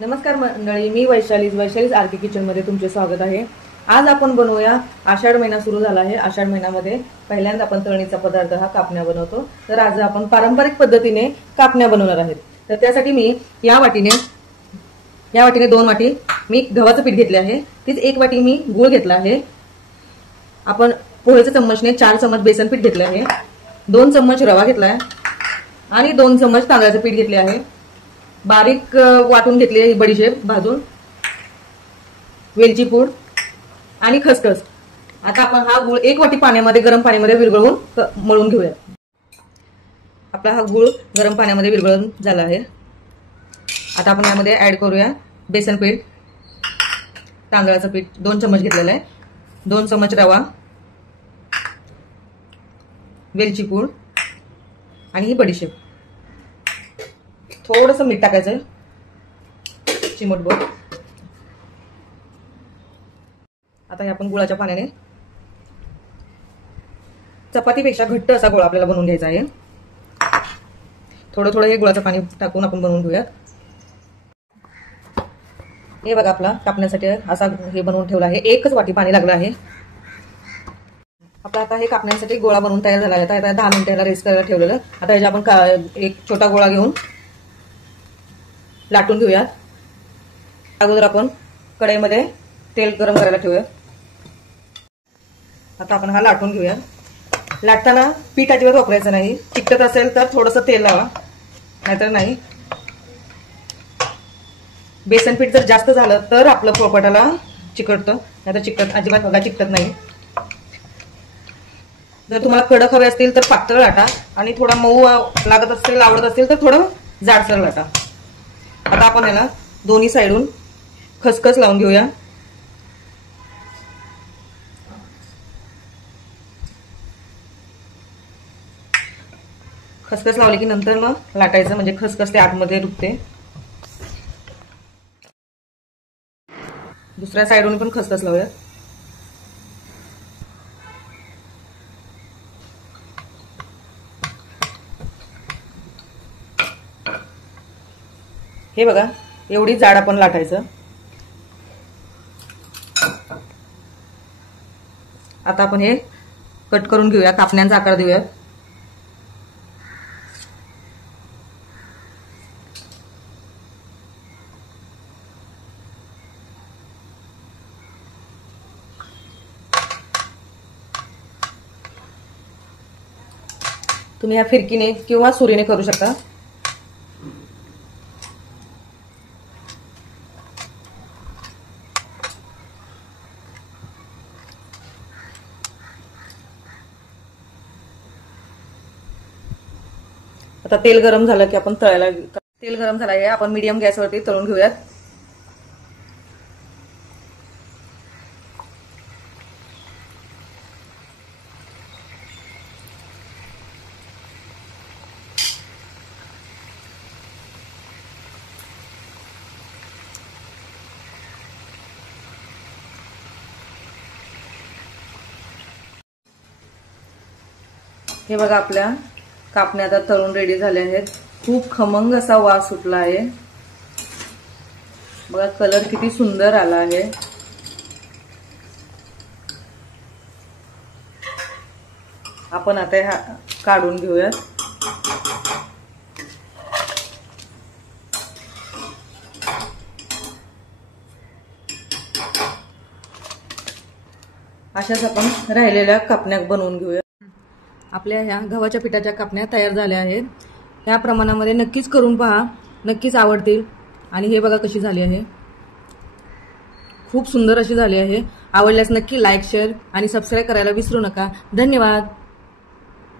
नमस्कार मंडळी, मी Vaishali's RK kitchen मध्ये तुमचे स्वागत आहे। आज आपण बनवूया, आषाढ महिना सुरू झाला आहे। आषाढ महिन्यामध्ये पहिल्यांदा आपण तळणीचा पदार्थ हा कापण्या बनवतो। तर आज आपण पारंपरिक पद्धतीने कापण्या बनवणार आहेत। तर त्यासाठी मी या वाटीने 2 वाटी मी गव्हाचं पीठ घेतले आहे। तीच 1 वाटी मी गूळ घेतला आहे। आपण पोहेच्या चम्मचने 4 चम्मच बेसन पीठ घेतले आहे। 2 चम्मच रवा घेतला आहे आणि 2 चम्मच तांदळाचे पीठ घेतले आहे। बारीक वाटून घेतली बडीशेप भाजून, वेलची पूड आणि खसखस। आता आपण हा गूळ 1 वाटी पाण्यामध्ये, गरम पाण्यामध्ये विरघळवून मळून घेऊया। आपला हा गूळ गरम पाण्यामध्ये विरघळून झाला आहे। आता आपण यामध्ये ऍड करूया बेसन पीठ, तांदळाचं पीठ 2 चम्मच घेतलेलं आहे, 2 चम्मच रवा, वेलची पूड आणि ही बडीशेप। थोडंसं मीठ टाकायचं, चिमूटभर। आता हे आपण गुळाच्या पाण्याने चपातीपेक्षा घट्ट असा गोळा आपल्याला बनवून घ्यायचा आहे। थोडं थोडं हे गुळाचं पाणी टाकून आपण बनवून घेऊयात। हे बघा, आपला कापण्यासाठी असा हे बनवून ठेवला आहे। 1च वाटी पाणी लागलं आहे। आता हे कापण्यासाठी गोळा बनवून तयार झाला आहे। आता 10 मिनिटं याला रेस्ट करायला ठेवलेलं। आता याचा आपण एक छोटा गोळा घेऊन लाटून घेऊयात। अगोदर आपण कढईमध्ये तेल गरम करायला ठेवूया। आता आपण हा लाटून घेऊया। लाटताना पीठ अजिबात वापरायचं नाही। चिकटत असेल तर थोडंसं तेल लावा, नाहीतर नाही। बेसन पीठ जर जास्त झालं तर आपलं पोळपाटाला चिकटतं, नाहीतर अजिबात बघा चिकटत नाही। जर तुम्हाला कडक हवे असतील तर पातळ लाटा, आणि थोडा मऊ लागत असेल, आवडत असेल तर थोडं जाडसर लाटा। आता आपण याला दोन्ही साइडून खसखस लावून घेऊया। खसखस लावली की नंतर मग लाटायचं, म्हणजे खसखस ते आतमध्ये रुतते। दुसऱ्या साइडून पण खसखस लावूया। हे बघा, एवढी जाड आपण लाटायचं। आता आपण हे कट करून घेऊया, कापण्यांचा आकार देऊया। तुम्ही ह्या फिरकीने किंवा सुरीने करू शकता। आता तेल गरम झालं की आपण तळायला, तेल गरम झालं आहे, आपण मीडियम गॅसवरती तळून घेऊयात। हे बघा, आपल्या कापण्या आता तळून रेडी झाल्या आहेत। खूप खमंग असा वास सुटला आहे। बघा, कलर किती सुंदर आला आहे। आपण आता हा काढून घेऊयात। अशाच आपण राहिलेल्या कापण्या बनवून घेऊया। आपल्या ह्या गव्हाच्या पिठाच्या कापण्या तयार झाल्या आहेत। ह्या प्रमाणामध्ये नक्कीच करून पहा, नक्कीच आवडतील। आणि हे बघा कशी झाली आहे, खूप सुंदर अशी झाली आहे। आवडल्यास नक्की लाईक, शेअर आणि सबस्क्राईब करायला विसरू नका। धन्यवाद।